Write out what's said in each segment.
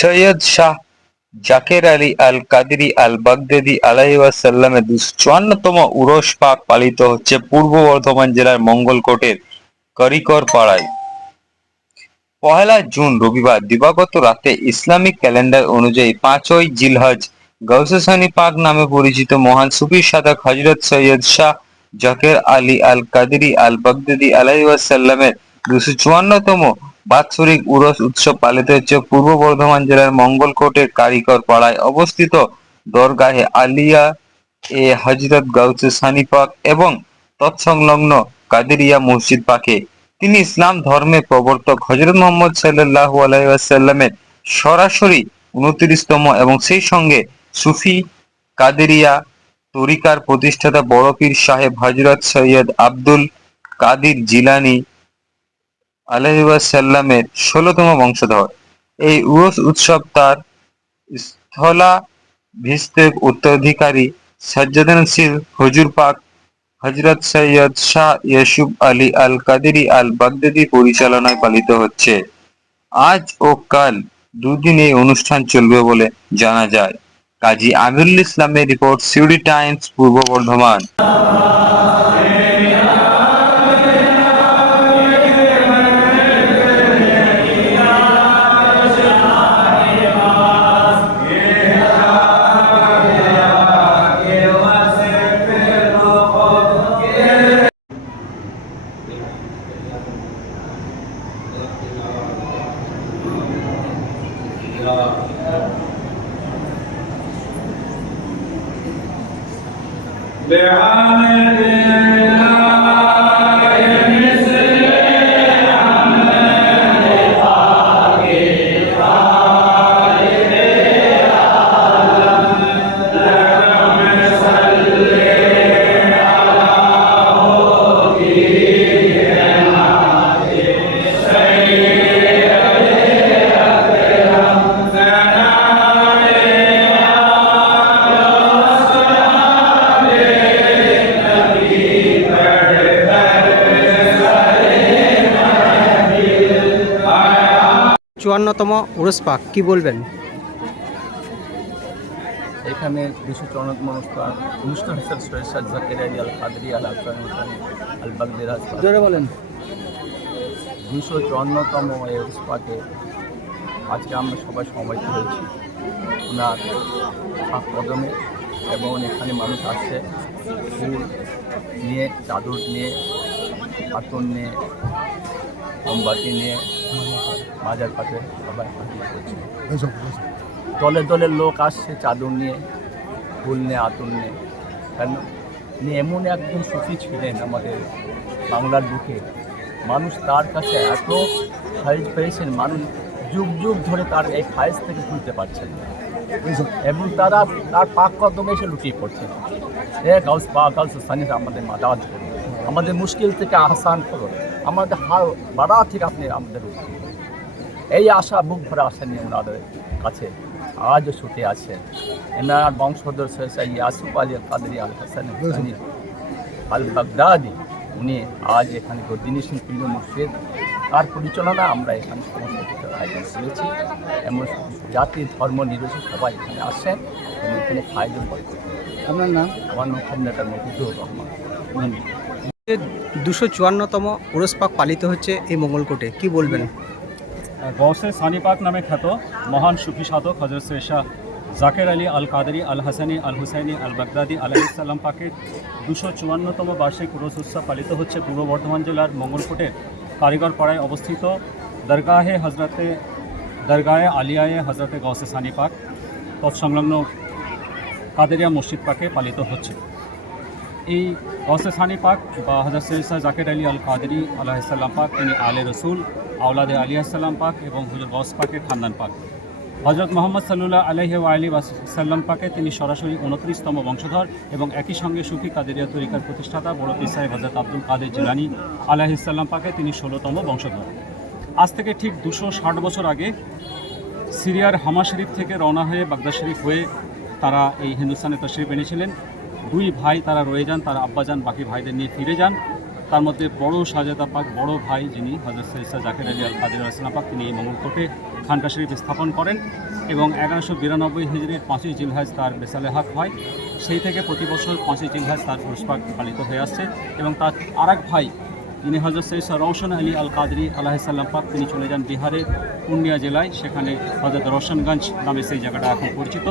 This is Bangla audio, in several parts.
সৈয়দ শাহ জাকের আলী আল কাদরি আল বাগদাদি আলাইহিওয়াসাল্লামের ২৫৪তম উরস পাক পালিত হচ্ছে পূর্ব বর্ধমান জেলার মঙ্গলকোটের করিকর পাড়ায়। পহেলা জুন রবিবার দিবাগত রাতে ইসলামিক ক্যালেন্ডার অনুযায়ী ৫ই জিলহজ গৌসে সানি পাক নামে পরিচিত মহান সুফি সাধক হযরত সৈয়দ শাহ জাকের আলী আল কাদরি আল বাগদাদি আলাইহিওয়াসাল্লামের ২৫৪তম বাৎসরিক উরস উৎসব পালিত হচ্ছে পূর্ব বর্ধমান জেলার মঙ্গলকোটের কারিকর পাড়ায় অবস্থিত দরগাহে আলিয়া এ হযরত গাউসে সানি পাক এবং তৎসংলগ্ন কাদেরিয়া মসজিদ পাকে। তিনি ইসলাম ধর্মের প্রবর্তক হযরত মুহাম্মদ সাল্লাল্লাহু আলাইহি ওয়াসাল্লামের সরাসরি ২৯তম এবং সেই সঙ্গে সুফি কাদেরিয়া তরিকার প্রতিষ্ঠাতা বড় পীর সাহেব হযরত সৈয়দ আব্দুল কাদির জিলানী আলাইহিওয়াসাল্লামের ১৬তম বংশধর। এই উরস উৎসব তার স্থলাভিষিক্ত উত্তরাধিকারী সাজ্জাদানশীল হুজুর পাক হযরত সৈয়দ শাহ ইউসুফ আলী আল কাদরি আল বাগদাদী পরিচালনায় পালিত হচ্ছে। আজ ও কাল দুদিন এই অনুষ্ঠান চলবে বলে জানা যায়। কাজী আমিরুল ইসলামের রিপোর্ট, সিউড়ি টাইমস, পূর্ব বর্ধমান। চুয়ান্নতম উরস পাক কি বলবেন? এখানে ২৫৪তম অনুষ্ঠান হচ্ছে সৈয়দ শাহ জাকের আলী আল কাদরি আল হাসানি আল বাগদাদি। জোরে বলেন। ২৫৪তম এই উরস পাকে আজকে আমরা সবাই সমবেত হয়েছি ওনার পাক কদমে, এবং এখানে মানুষ আসছে ফুল নিয়ে, চাদর নিয়ে, আতর নিয়ে, মোমবাতি নিয়ে মাজার পাশে সবাই হাজির করছে। দলে দলে লোক আসছে চাদর নিয়ে, ফুল নিয়ে, আতর নিয়ে। কেন উনি এমন একজন সুফি ছিলেন আমাদের বাংলার বুকে, মানুষ তার কাছে এত ফাইজ পেয়েছেন, মানুষ যুগ যুগ ধরে তার এই ফাইজ থেকে তুলতে পারছেন না, এবং তারা তার পাক কদমে এসে লুটিয়ে পড়ছে। গাউস পাক গাউস সানি আমাদের মাদাদ করুন, আমাদের মুশকিল থেকে আসান করুন, আমাদের হার বাড়া থেকে আপনি আমাদের এই আশা, বুক ভরা আশা নিয়ে ওনাদের কাছে আজও ছুটে আছেন। এনার বংশধর সৈয়দ ইউসুফ আলী কাদরি আল হাসানি আল বাগদাদি, উনি আজ এখানে গদ্দিনী প্রিয় মুর্শিদ, তার পরিচালনা আমরা এখানে সমস্ত কিছু আয়োজন করেছি। এমন জাতি ধর্ম নির্বিশেষে সবাই এখানে আসেন এবং এখানে আয়োজন করে। আপনার নাম? আমার নাম খান্নাটার মফিজুর রহমান। ২৫৪তম উরস পাক পালিত হচ্ছে এই মঙ্গলকোটে, কি বলবেন? গৌসে সানি পাক নামে খ্যাত মহান সুফি সাধক হযরত সৈয়দ শাহ জাকের আলী আল কাদরি আল হাসানি আল হুসাইনি আল বাগদাদি আলাইহিসসালাম পাকের ২৫৪তম বার্ষিক উরস উৎসব পালিত হচ্ছে পূর্ব বর্ধমান জেলার মঙ্গলকোটের কারিগর পাড়ায় অবস্থিত দরগাহে আলিয়ায়ে হজরতে গৌসে সানি পাক তৎসংলগ্ন কাদেরিয়া মসজিদ পাকে পালিত হচ্ছে। এই গৌসে সানি পাক বা হযরত সৈয়দ শাহ জাকের আলী আল কাদরি আলাইহিসসালাম পাক, তিনি আলে রসুল, আওলাদে আলিয়াসাল্লাম পাক এবং হুজুর গৌস পাকের খানদান পাক। হযরত মুহাম্মদ সাল্লাল্লাহু আলাইহি ওয়া আলিহি ওয়াসাল্লাম পাকে তিনি সরাসরি ২৯তম বংশধর এবং একই সঙ্গে সুফি কাদেরিয়া তরিকার প্রতিষ্ঠাতা বড় পীর সাহেব হযরত আব্দুল কাদের জিলানী আলাইহিসসালাম পাকে তিনি ১৬তম বংশধর। আজ থেকে ঠিক ২৬০ বছর আগে সিরিয়ার হামা শরীফ থেকে রওনা হয়ে বাগদাদ শরীফ হয়ে তারা এই হিন্দুস্তানে তশরিফ এনেছিলেন। দুই ভাই তারা রয়ে যান, তারা আব্বাজান বাকি ভাইদের নিয়ে ফিরে যান। তার মধ্যে বড় শাহজাদা পাক, বড় ভাই যিনি হযরত সৈয়দ শাহ জাকের আলী আল কাদেরী আলাইহিস পাক, তিনি এই মঙ্গলকোটে খানকা শরীফ স্থাপন করেন এবং 1192 হিজরির 5ই জিলহজ তার বেসালে হক হয়। সেই থেকে প্রতি বছর 5ই জিলহজ তার উরুস পাক পালিত হয়ে আসছে এবং তার আরেক ভাই যিনি হযরত সৈয়দ শাহ রওশন আলী আল কাদেরী আলাইহিস সালাম পাক, তিনি চলে যান বিহারের পূর্ণিয়া জেলায়, সেখানে হযরত রওশনগঞ্জ নামে সেই জায়গাটা এখন পরিচিত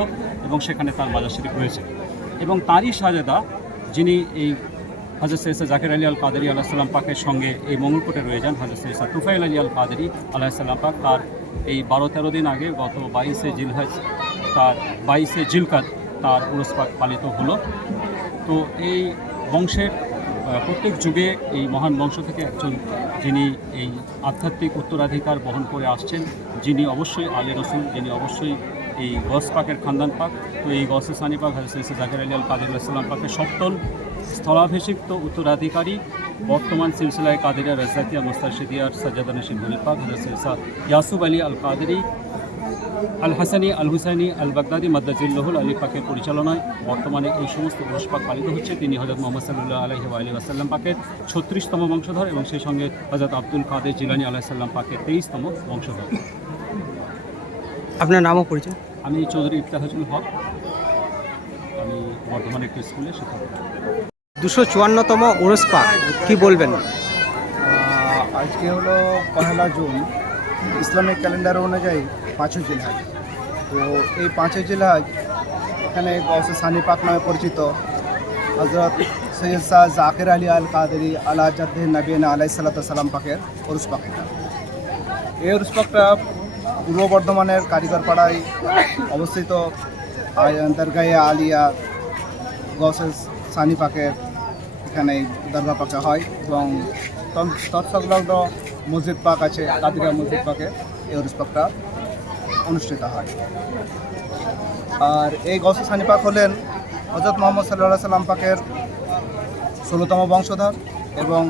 এবং সেখানে তার মাজার শরীফ রয়েছে। এবং তারই শাহজাদা যিনি এই হযরত সৈয়দ শাহ জাকের আলী আল কাদেরী আলাইহিস সালাম পাকের সঙ্গে এই মঙ্গলকোটে রয়ে যান, হযরত সৈয়দ শাহ তুফাইল আলী আল কাদেরী আলাইহিস সালাম পাক, তার এই 12-13 দিন আগে গত 22শে জিলহজ তার 22শে জিলকাদ তার উরুস পাক পালিত হলো। তো এই বংশের প্রত্যেক যুগে এই মহান বংশ থেকে একজন যিনি এই আধ্যাত্মিক উত্তরাধিকার বহন করে আসছেন, যিনি অবশ্যই আলী রসুল, যিনি অবশ্যই এই গস পাকের খানদান পাক। তো এই গসে সানি পাক হযরত সৈয়দ জাকের আলী আল কাদেরী আলাইহিস সালাম পাকের সপ্তম স্থলাভিষিক্ত উত্তরাধিকারী, বর্তমান সিলসিলায় কাদেরিয়া রাজাকিয়া মুস্তারশিদিয়ার সাজ্জাদা নশীন হলি পাক হযরত সৈয়দ শাহ ইয়াসুব আলী আল কাদেরী আল হাসানি আল হুসাইনি আল বাগদাদি মাদ্দাজিল্লাহুল আলী পাকের পরিচালনায় বর্তমানে এই সমস্ত উরুস পাক পালিত হচ্ছে। তিনি হযরত মুহাম্মদ সাল্লাল্লাহু আলাইহি ওয়া আলিহি ওয়াসাল্লাম পাকের 36তম বংশধর এবং সেই সঙ্গে হযরত আব্দুল কাদের জিলানী আলাইহিস সালাম পাকের 23তম বংশধর। আপনার নামও পরিচয়? আমি চৌধুরী ইফতেখারুল হক, আমি বর্ধমানের একটি স্কুলে শিক্ষক। 254তম উরুস পাক, কি বলবেন? আজকে হলো 1 জুন, ইসলামিক ক্যালেন্ডার অনুযায়ী 5ই জিলহজ। তো এই 5ই জিলহজ এখানে গৌসে সানি পাক নামে পরিচিত হযরত সৈয়দ শাহ জাকের আলী আল কাদেরী আলা জাদ্দে নবীনা আলাইহিস সালাতু সালাম পাকের উরুস পাক। এই উরুস পাকটা পূর্ব বর্ধমানের কারিগর পাড়ায় অবস্থিত দরগাহে আলিয়া গৌসে সানি পাকের এখানে দরগা পাকে হয় এবং তৎসংলগ্ন মসজিদ পাক আছে, কাদিরিয়া মসজিদ পাকে এই উরুস পাকটা অনুষ্ঠিত হয়। আর এই গৌসে সানি পাক হলেন হযরত মুহাম্মদ সাল্লাল্লাহু আলাইহি সাল্লাম পাকের 16তম বংশধর এবং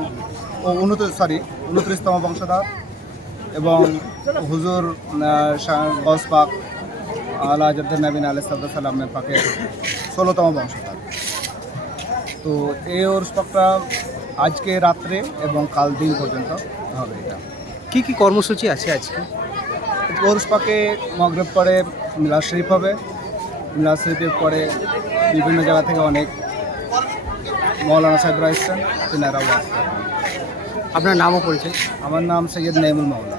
29তম বংশধর এবং হুজুর গৌস পাক আলা জাদ্দে নবীনা আলাইহিস সালামের পাকের 16তম বংশধর। তো এই উরুস পাকটা আজকে রাত্রে এবং কাল দিন পর্যন্ত হবে। এটা কি কি কর্মসূচি আছে আজকে? উরুস পাকে মাগরিব পরে মিলাদ শরীফ হবে, মিলাদ শরীফের পরে বিভিন্ন জায়গা থেকে অনেক মৌলানা সাহেবরা এসছেন, তেনারাও আসছেন। আপনার নামও পরিচয়? আমার নাম সৈয়দ নাইমুল মাওলা।